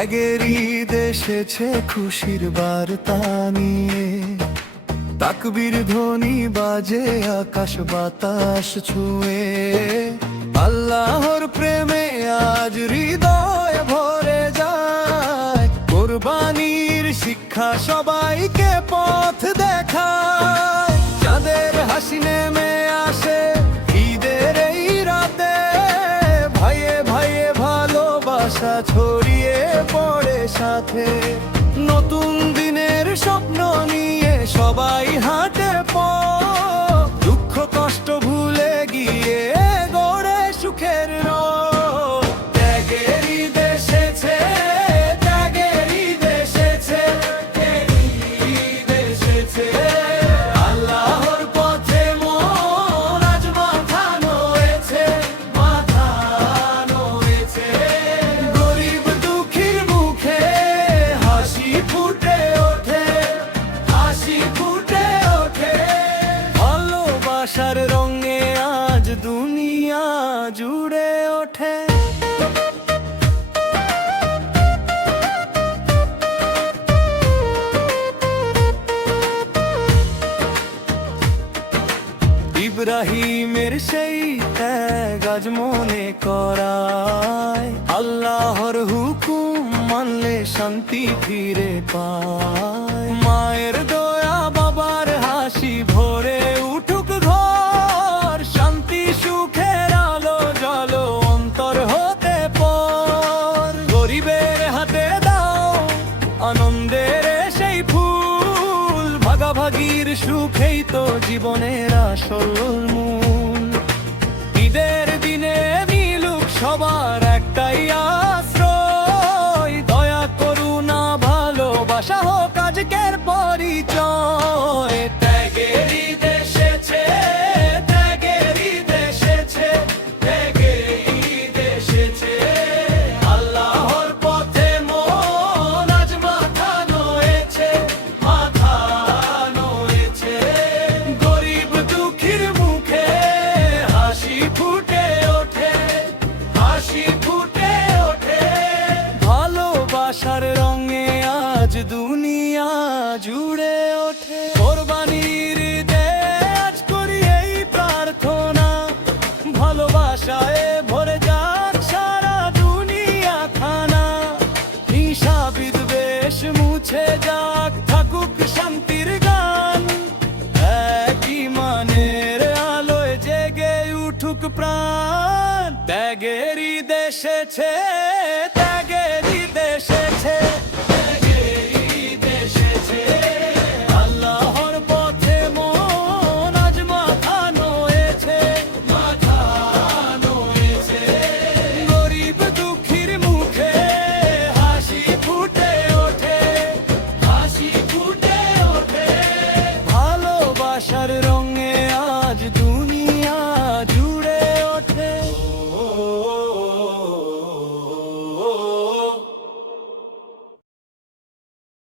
ত্যাগের ঈদ এসেছে খুশির বার্তা নিয়ে, তাকবীর ধ্বনি বাজে আকাশ বাতাস ছুঁয়ে। আল্লাহর প্রেমে আজ হৃদয় ভরে যায়, কোরবানির শিক্ষা সবাইকে পথ দেখায়। যাদের হাসি নেমে আসে ঈদের এই রাতে, ভাইয়ে ভাইয়ে ভালোবাসা ছড়িয়ে পড়ে সাথে। নতুন দিনের স্বপ্ন নিয়ে সবাই হাঁটে পথ, দুঃখ কষ্ট ভুলে গিয়ে গড়ে সুখের রথ। ত্যাগের ঈদ এসেছে, ত্যাগের ঈদ এসেছে, ঈদ এসেছে। আল্লাহর পথে মন আজ মাথা নড়েছে, মাথা নড়েছে। গরিব দুঃখীর মুখে হাসি ফুটে ওঠে, হাসি ফুটে ওঠে। ভালোবাসার রঙে আজ দুনিয়া জুড়ে ওঠে। ইব্রাহিমের সেই ত্যাগ আজ মনে করায়, আল্লাহর হুকুম মানলে শান্তি ফিরে পায়। মায়ের দয়া বাবার হাসি ভরে উঠুক ঘর, শান্তি সুখের আলো জ্বলো অন্তর হতে পর। গরিবের হাতে দাও আনন্দের সেই ফুল, ভাগাভাগির সুখেই তো জীবনের আসল মূল। ঈদের দিনে মিলুক সবার একটাই আশ্রয়, দয়া করুণা ভালোবাসা হোক আজকের পরিচয়। ত্যাগের ঈদ এসেছে, ত্যাগের ঈদ এসেছে, ত্যাগের ঈদ এসেছে। আল্লাহর পথে মন আজ মাথা নড়েছে, মাথা নড়েছে। গরিব দুঃখীর মুখে হাসি ফুটে ওঠে, হাসি ফুটে ওঠে। ভালোবাসার রঙে আজ দুনিয়া জুড়ে ওঠে। কোরবানির ঈদে আজ করি এই প্রার্থনা, ভালোবাসায় ভরে যাক সারা দুনিয়া খানা। হিংসা বিদ্বেষ মুছে যাক, থাকুক শান্তির গান। এক ইমানের আলোয় জেগে উঠুক প্রাণ। ত্যাগের ঈদ এসেছে।